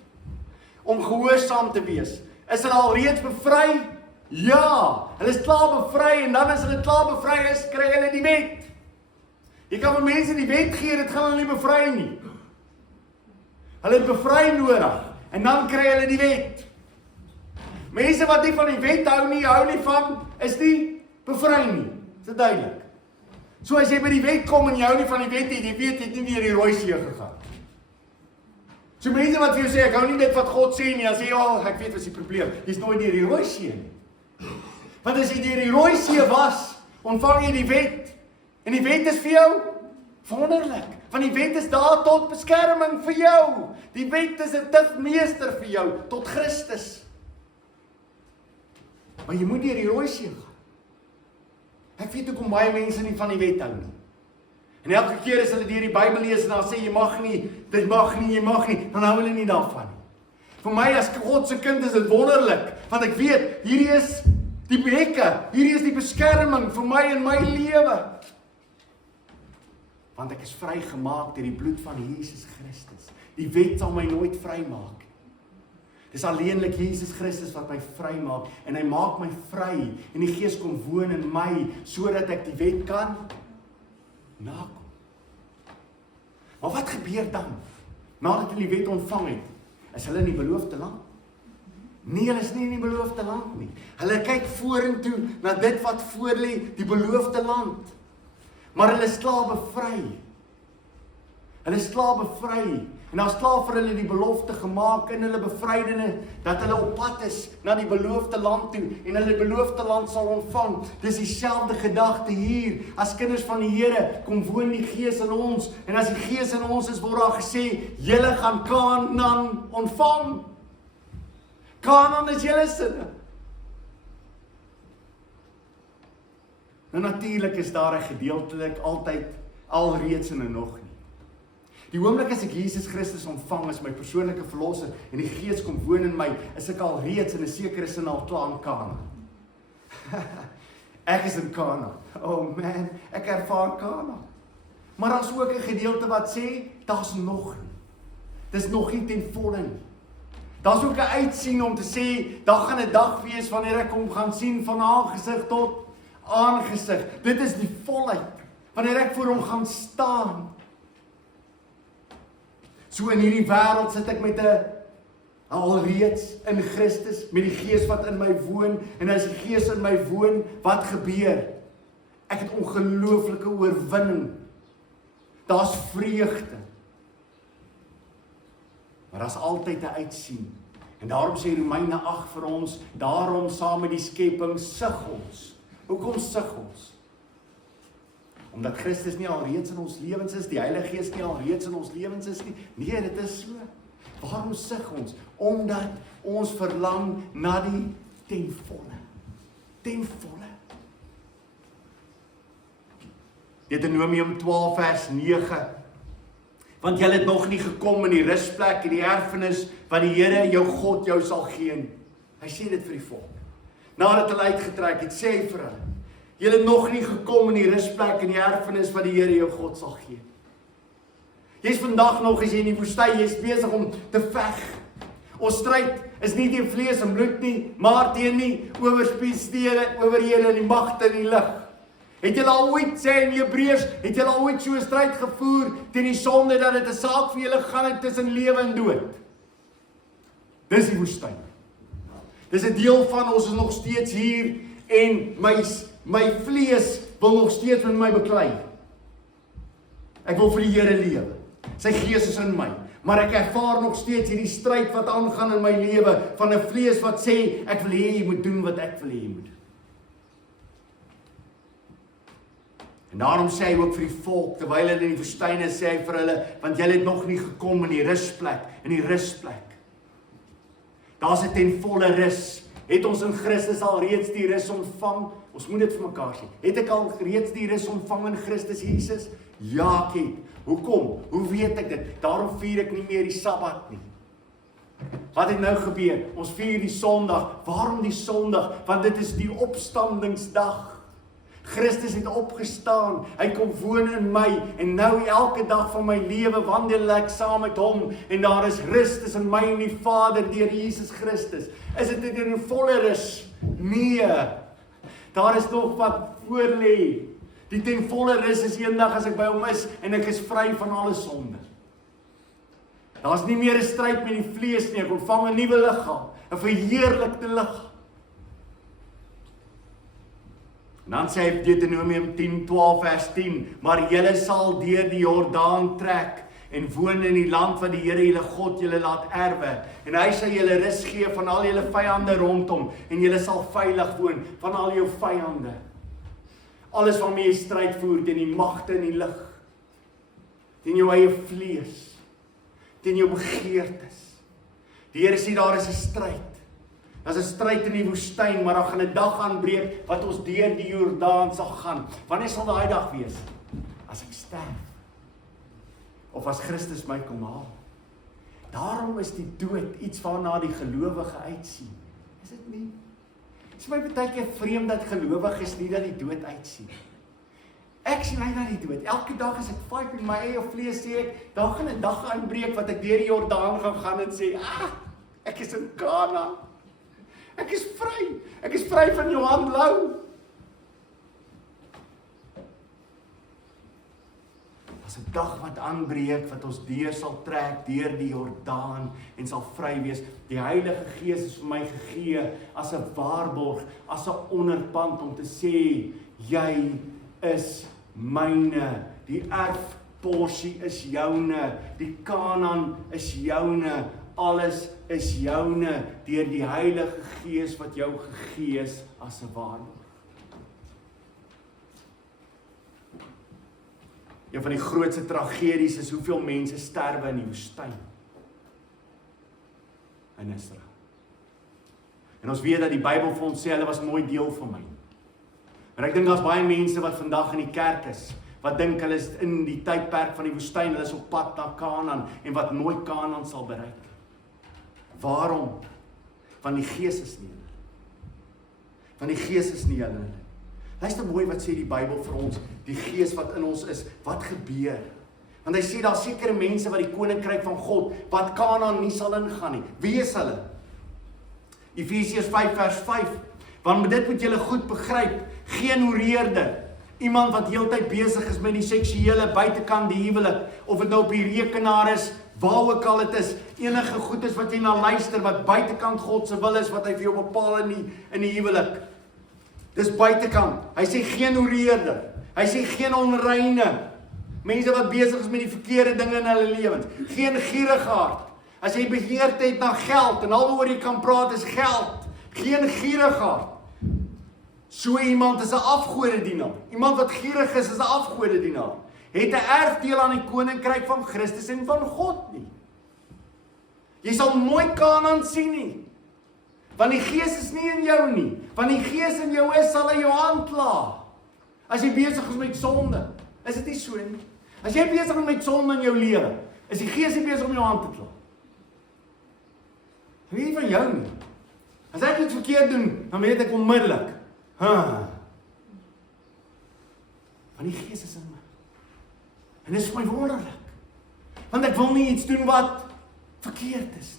Om gehoorsaam te wees. Is hulle al reeds bevry? Ja, hulle is klaar bevry en dan as hulle klaar bevry is, kry hulle die wet. Jy kan vir mense die wet gee, dit gaan hulle nie bevry nie. Hulle het bevry nodig en dan kry hulle die wet. Mense wat nie van die wet hou nie van, is nie bevry nie. Is dit duidelik? So as jy by die wet kom en jy hou nie van die wet nie, jy weet jy het nie deur die Rooi See gegaan. So mense wat vir jou sê, ek hou nie dit wat God sê nie, dan sê jy, ek weet wat is die probleem. Jy's nooit deur die Rooi See nie. Want as jy deur die Rooi See was, ontvang jy die wet. En die wet is vir jou wonderlik. Want die wet is daar tot beskerming vir jou. Die wet is 'n digmeester vir jou, tot Christus. Maar jy moet deur die Rooi See gaan. Ek weet hoekom baie mense nie van die wet hou nie. En elke keer as hulle deur die Bybel lees en dan sê jy mag nie, dit mag nie, jy mag nie, dan hou hulle nie daarvan nie. Vir my as God se kind is dit wonderlik, want ek weet, hierdie is die hekke, hierdie is die beskerming vir my en my lewe. Want ek is vrygemaak deur die bloed van Jesus Christus. Die wet sal my nooit vrymaak. Dis alleenlik Jesus Christus wat my vrymaak en hy maak my vry en die Gees kom woon in my sodat ek die wet kan nakom. Maar wat gebeur dan? Nadat hulle die wet ontvang het, is hulle in die beloofde land? Nee, hulle is nie in die beloofde land nie. Hulle kyk vorentoe na dit wat voor lê, die beloofde land. Maar hulle is klaar bevry. Hulle is klaar bevry. En daar's klaar vir hulle die belofte gemaak in hulle bevryding, dat hulle op pad is na die beloofde land toe en hulle die beloofde land sal ontvang. Dis dieselfde gedagte hier. As kinders van die Here kom woon die Gees in ons en as die Gees in ons is, word daar gesê, julle gaan Kanaan ontvang. Kanaan is julle sinne. Nou natuurlik is daar 'n gedeeltelik altyd alreeds en nog nie. Die oomblik as ek Jesus Christus ontvang as my persoonlike verlosser en die Gees kom woon in my, is ek alreeds in 'n sekere sin al klaar in Kanaan. Ek is in Kanaan. Oh man, ek ervaar Kanaan. Maar daar's ook 'n gedeelte wat sê, daar's nog nie. Dis nog nie ten volle nie. Daar's ook 'n uitsien om te sê, daar gaan 'n dag wees wanneer ek hom gaan sien van aangesig tot aangesig. Dit is die volheid, wanneer ek voor hom gaan staan. So in hierdie wêreld sit ek met 'n alreeds in Christus, met die Gees wat in my woon, en as die Gees in my woon, wat gebeur? Ek het ongelooflike oorwinning. Daar's vreugde. Maar daar's altyd 'n uitsien. En daarom sê Romeine 8 vir ons, daarom saam met die skepping sug ons. Hoekom sug ons? Omdat Christus nie alreeds in ons lewens is, die Heilige Gees nie alreeds in ons lewens is nie. Nee, dit is so. Waarom sug ons? Omdat ons verlang na die ten volle. Ten volle. Deuteronomium 12 vers 9. Want jy het nog nie gekom in die rusplek en die erfenis wat die Here jou God jou sal gee nie. Hy sê dit vir die volk. Nadat hulle uitgetrek het, sê hy vir hulle, julle het nog nie gekom in die rusplek en die erfenis wat die Here jou God sal gee. Jy's vandag nog as jy in die woestyn, jy's besig om te veg. Ons stryd is nie teen vlees en bloed nie, maar teen die owerstede, owerhede en die magte in die lig. Het julle al ooit, sê in Hebreërs, het julle al ooit so 'n stryd gevoer teen die sonde dat dit 'n saak vir julle gaan het tussen lewe en dood? Dis die woestyn. Dis 'n deel van ons is nog steeds hier en my vlees wil nog steeds met my beklei. Ek wil vir die Here lewe. Sy Gees is in my, maar ek ervaar nog steeds hierdie stryd wat aangaan in my lewe van 'n vlees wat sê ek wil hê jy moet doen wat ek wil hê jy moet doen. En daarom sê hy ook vir die volk terwyl hulle in die woestyn is, sê hy vir hulle, want julle het nog nie gekom in die rusplek, Daar's 'n ten volle rus. Het ons in Christus al reeds die rus ontvang? Ons moet dit vir mekaar sê. Het ek al reeds die rus ontvang in Christus Jesus? Ja, ek het. Hoekom? Hoe weet ek dit? Daarom vier ek nie meer die Sabbat nie. Wat het nou gebeur? Ons vier die Sondag. Waarom die Sondag? Want dit is die opstandingsdag. Christus het opgestaan, hy kom woon in my, en nou elke dag van my lewe wandel ek saam met hom, en daar is rus tussen my en die Vader deur Jesus Christus. Is dit in 'n volle rus? Nee, daar is nog wat voor lê. Die ten volle rus is eendag as ek by hom is, en ek is vry van alle sonde. Daar's nie meer 'n stryd met die vlees nie, ek ontvang 'n nuwe liggaam, 'n verheerlikte liggaam. En dan sê hy Deuteronomium 10:12 vers 10, maar julle sal deur die Jordaan trek en woon in die land wat die Here julle God julle laat erwe. En hy sal julle rus gee van al julle vyande rondom en julle sal veilig woon van al jou vyande. Alles waarmee jy stryd voer teen die magte in die lig, teen jou eie vlees, teen jou begeertes. Die Here sê daar is 'n stryd. Daar's 'n stryd in die woestyn, maar daar gaan 'n dag aanbreek wat ons deur die Jordaan sal gaan. Wanneer sal daai dag wees? As ek sterf. Of as Christus my kom haal. Daarom is die dood iets waarna die gelowige uitsien. Is dit nie? Dit is my baie keer vreemd dat gelowiges nie dat die dood uitsien. Ek sien uit na die dood. Elke dag as ek fight met my eie vlees, sê ek, daar gaan 'n dag aanbreek wat ek deur die Jordaan gaan en sê, ek is in Kanaan. Ek is vry. Ek is vry van Johan Lou. As 'n dag wat aanbreek, wat ons deur sal trek, deur die Jordaan, en sal vry wees. Die Heilige Gees is vir my gegee, as 'n waarborg, as 'n onderpand, om te sê, jy is myne, die erfporsie is joune, die Kanaan is joune, alles is joune, deur die Heilige Gees wat jou gegee is as 'n waarborg. Een van die grootste tragedies is hoeveel mense sterwe in die woestyn in Israel. En ons weet dat die Bybel vir ons sê, hulle was nooit deel van my. Maar ek dink daar's baie mense wat vandag in die kerk is, wat dink hulle is in die tydperk van die woestyn, hulle is op pad na Kanaan, en wat nooit Kanaan sal bereik. Waarom? Want die Gees is nie hulle. Want die Gees is nie hulle. Luister mooi wat sê die Bybel vir ons, die Gees wat in ons is, wat gebeur? Want hy sê daar sekere mense wat die koninkryk van God, wat Kanaan nie sal ingaan nie. Wie is hulle? Efesiërs 5 vers 5, want dit moet julle goed begryp, geen hoereerder, iemand wat heeltyd besig is met die seksuele buitekant die huwelik, of dit nou op die rekenaar is, waar ook al dit is, enige goed is wat jy na luister, wat buitekant God se wil is, wat hy vir jou bepaal in die huwelik. Dis buitekant. Hy sê geen hoereerder. Hy sê geen onreine. Mense wat besig is met die verkeerde dinge in hulle lewens. Geen gierigaard. As jy begeerte het na geld, en alhoewel jy kan praat is geld. Geen gierigaard. So iemand is 'n afgodedienaar. Iemand wat gierig is 'n afgodedienaar. Het 'n erfdeel aan die koninkryk van Christus en van God nie. Jy sal nooit Kanaan sien nie. Want die Gees is nie in jou nie. Want die Gees in jou is, sal hy jou aankla. As jy besig is met sonde, is dit nie so nie. As jy besig is met sonde in jou lewe, is die Gees nie besig om jou aan te kla. Wie van jou nie? As ek iets verkeerd doen, dan weet ek onmiddellik. Want die Gees is in my. En dit is vir my wonderlik. Want ek wil nie iets doen wat verkeerd is.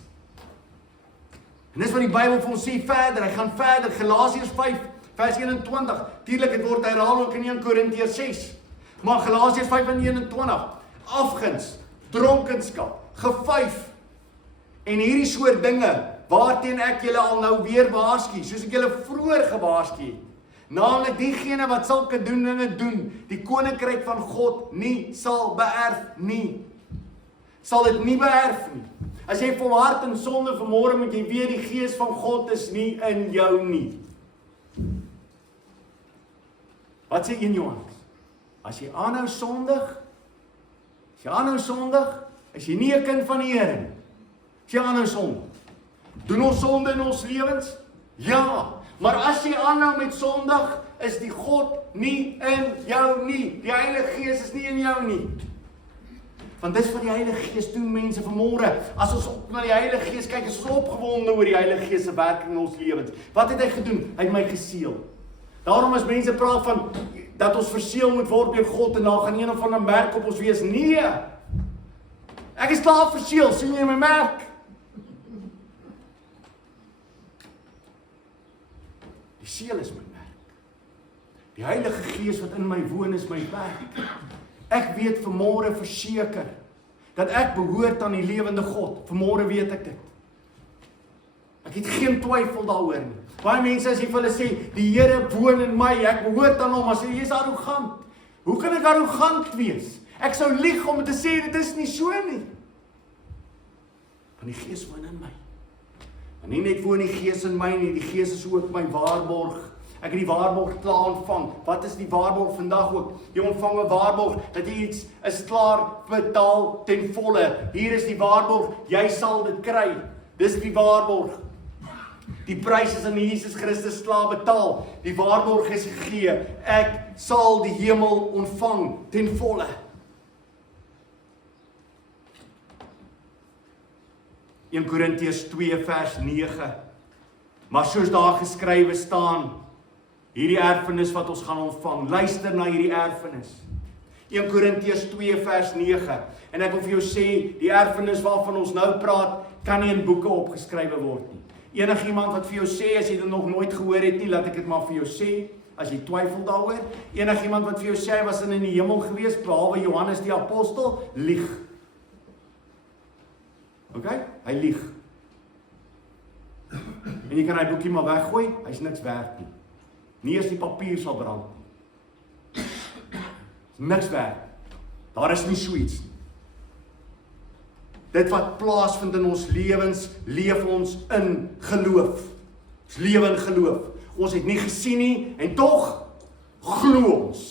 En dis wat die Bybel vir ons sê verder. Hy gaan verder. Galasiërs 5 vers 21. Tuurlik, het word herhaal ook in 1 Korintiërs 6. Maar Galasiërs 5 en 21. Afguns, dronkenskap, gevyf en hierdie soort dinge waarteen ek julle al nou weer waarsku, soos ek julle vroeër gewaarsku het. Naamlik diegene wat sulke dinge doen, die koninkryk van God nie sal beerf nie. Sal dit nie beerf nie. As jy volhard in sonde vanmôre, moet jy weet die Gees van God is nie in jou nie. Wat sê 1 Johannes? As jy aanhou sondig, is jy nie 'n kind van die Here nie. As jy aanhou sondig. Doen ons sonde in ons lewens? Ja. Maar as jy aanhou met sondig, is die God nie in jou nie. Die Heilige Gees is nie in jou nie. Want dis wat die Heilige Gees doen, mense, vanmôre. As ons op na die Heilige Gees kyk, is ons opgewonde oor die Heilige Gees se werking in ons lewens. Wat het hy gedoen? Hy het my geseël. Daarom as mense praat van dat ons verseël moet word deur God en dan gaan een of ander merk op ons wees. Nee. Ek is klaar verseël, sien jy my merk? Die seël is my merk. Die Heilige Gees wat in my woon is my werk. Ek weet vanmôre verseker dat ek behoort aan die lewende God. Vanmôre weet ek dit. Ek het geen twyfel daaroor nie. Baie mense as jy vir hulle sê, die Here woon in my, ek behoort aan hom, as jy is arrogant. Hoe kan ek arrogant wees? Ek sou lieg om te sê dit is nie so nie. Want die Gees woon in my. En nie net woon die Gees in my nie, die Gees is ook my waarborg. Ek het die waarborg klaar ontvang. Wat is die waarborg vandag ook? Jy ontvang 'n waarborg dat jy iets is klaar betaal ten volle. Hier is die waarborg, jy sal dit kry. Dis die waarborg. Die prys is aan Jesus Christus klaar betaal. Die waarborg is gegee. Ek sal die hemel ontvang ten volle. In Korintiërs 2 vers 9. Maar soos daar geskrywe staan, hierdie erfenis wat ons gaan ontvang, luister na hierdie erfenis. 1 Korintiërs 2 vers 9. En ek wil vir jou sê, die erfenis waarvan ons nou praat, kan nie in boeke opgeskrywe word nie. Enigiemand wat vir jou sê, as jy dit nog nooit gehoor het nie, laat ek dit maar vir jou sê, as jy twyfel daaroor. Enigiemand wat vir jou sê, hy was in die hemel gewees, behalwe Johannes die apostel, lieg. Okay? Hy lieg. En jy kan hy boekie maar weggooi, hy's niks werd nie. Nie eens die papier sal brand nie. Niks werd. Daar is nie so iets nie. Dit wat plaasvind in ons lewens, leef ons in geloof. Ons lewe in geloof. Ons het nie gesien nie, en tog glo ons.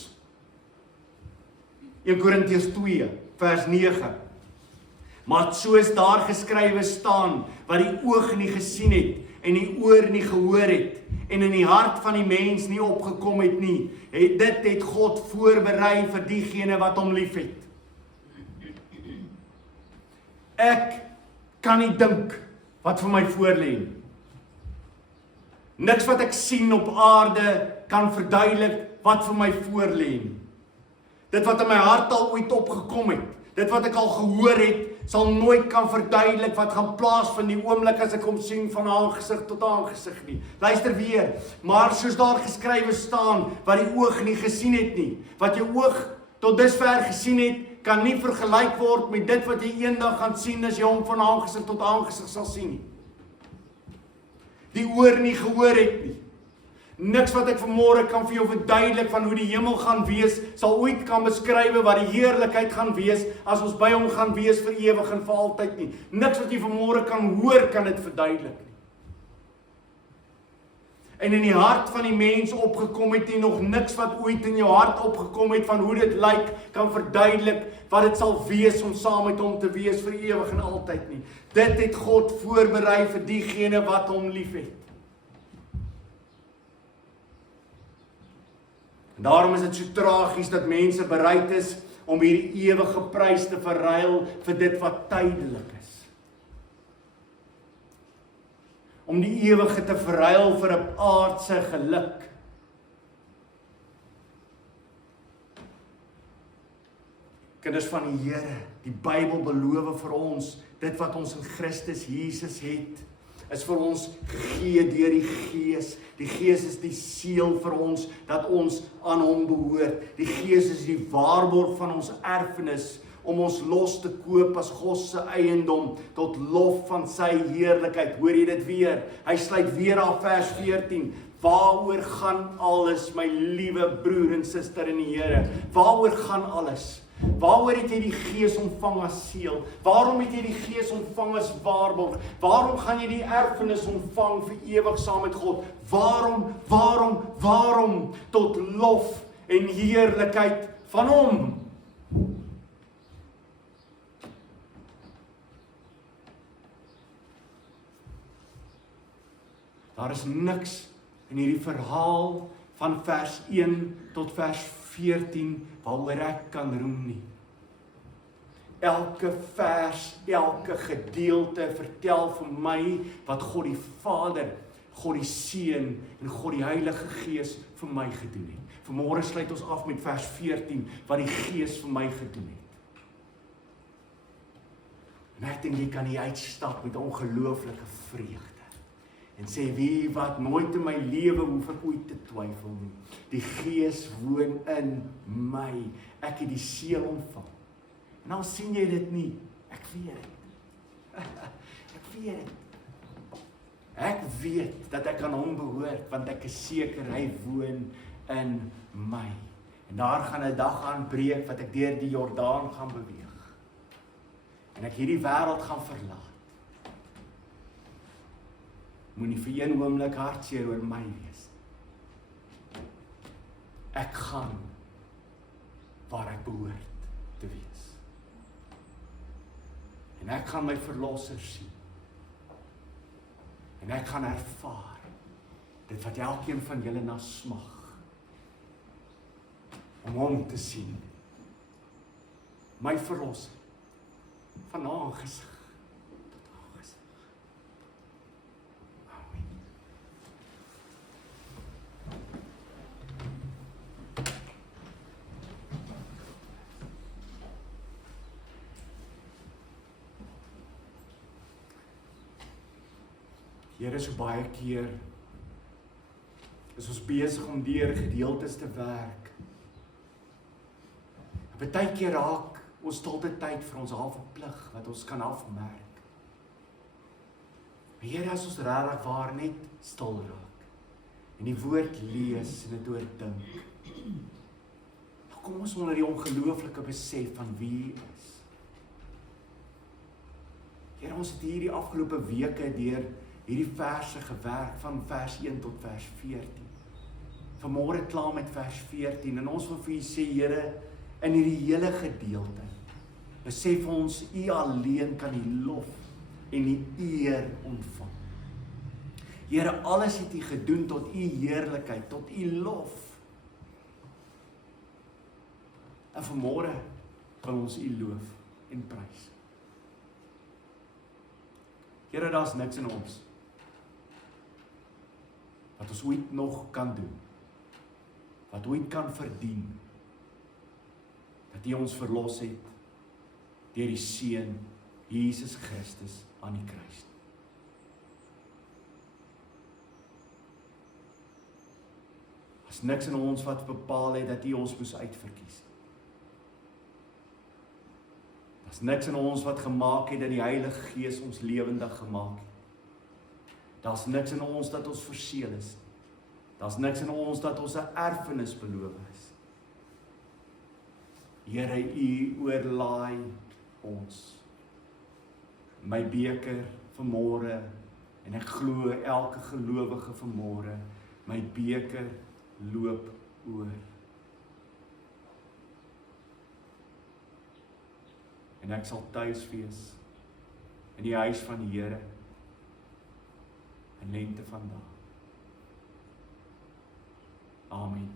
1 Korintiërs 2 vers 9. Maar soos daar geskrywe staan, wat die oog nie gesien het, en die oor nie gehoor het, en in die hart van die mens nie opgekom het nie, dit het God voorberei vir diegene wat hom liefhet. Ek kan nie dink wat vir my voorlê nie. Niks wat ek sien op aarde kan verduidelik wat vir my voorlê nie. Dit wat in my hart al ooit opgekom het, dit wat ek al gehoor het, sal nooit kan verduidelik wat gaan plaasvind die oomblik as ek hom sien van aangesig tot aangesig nie. Luister weer, maar soos daar geskrywe staan, wat die oog nie gesien het nie, wat jou oog tot dusver gesien het, kan nie vergelyk word met dit wat jy eendag gaan sien as jy hom van aangesig tot aangesig sal sien nie. Die oor nie gehoor het nie. Niks wat ek vanmôre kan vir jou verduidelik van hoe die hemel gaan wees, sal ooit kan beskrywe wat die heerlikheid gaan wees, as ons by hom gaan wees vir ewig en vir altyd nie. Niks wat jy vanmôre kan hoor, kan dit verduidelik nie. En in die hart van die mens opgekom het nie, nog niks wat ooit in jou hart opgekom het, van hoe dit lyk, kan verduidelik wat dit sal wees om saam met hom te wees vir ewig en altyd nie. Dit het God voorberei vir diegene wat hom liefhet. Daarom is dit so tragies dat mense bereid is om hierdie ewige prys te verruil vir dit wat tydelik is. om die ewige te verruil vir 'n aardse geluk. Kinders van die Here, die Bybel beloof vir ons, dit wat ons in Christus Jesus het, is vir ons gegee deur die Gees. Die Gees is die seël vir ons, dat ons aan hom behoort. Die Gees is die waarborg van ons erfenis, om ons los te koop as God se eiendom, tot lof van sy heerlikheid. Hoor jy dit weer? Hy sluit weer af vers 14. Waaroor gaan alles, my liewe broer en suster in die Here? Waaroor gaan alles? Waaroor het jy die Gees ontvang as seël? Waarom het jy die Gees ontvang as waarborg? Waarom gaan jy die erfenis ontvang vir ewig saam met God? Waarom? Tot lof en heerlikheid van hom. Daar is niks in hierdie verhaal van vers 1 tot vers 14 waaroor ek kan roem nie. Elke vers, elke gedeelte vertel vir my wat God die Vader, God die Seun en God die Heilige Gees vir my gedoen het. Vanmôre sluit ons af met vers 14 wat die Gees vir my gedoen het. En ek dink jy kan hier uitstap met ongelooflike vreugde. En sê, wie wat nooit in my lewe hoef ek ooit te twyfel nie. Die Gees woon in my. Ek het die seël ontvang. En al sien jy dit nie, ek weet dit. Ek weet dat ek aan hom behoort, want ek is seker hy woon in my. En daar gaan 'n dag aanbreek wat ek deur die Jordaan gaan beweeg. En ek hierdie wêreld gaan verlaat. Moenie vir een oomblik hartseer oor my wees. Ek gaan waar ek behoort te wees. En ek gaan my Verlosser sien. En ek gaan ervaar dit wat elkeen van julle na smag. Om hom te sien. My Verlosser. Van aangesig. Here, so baie keer is ons besig om deur gedeeltes te werk. Baie keer raak ons stilte tyd vir ons half 'n plig wat ons kan afmerk. Maar Here, as ons regtig waar net stil raak en die woord lees en dit oordink, dan kom ons onder die ongelooflike besef van wie U is. Here, ons het hierdie afgelope weke deur hierdie verse gewerk van vers 1 tot vers 14. Vanmôre klaar met vers 14 en ons wil vir U sê, Here, in hierdie hele gedeelte, besef ons U alleen kan die lof en die eer ontvang. Here, alles het U gedoen tot U heerlikheid, tot U lof. En vanmôre wil ons U loof en prys. Here, daar's niks in ons wat ons ooit nog kan doen, wat ooit kan verdien, dat U ons verlos het deur die Seun, Jesus Christus, aan die kruis. As niks in ons wat bepaal het dat U ons moes uitverkies. Daar's niks in ons wat gemaak het dat die Heilige Gees ons lewendig gemaak het. Daar's niks in ons dat ons verseël is. Daar's niks in ons dat ons 'n erfenis beloof is. Here, U oorlaai ons. My beker vanmôre, en ek glo elke gelowige vanmôre, my beker loop oor. En ek sal tuis wees in die huis van die Here in lente vandag. Amen.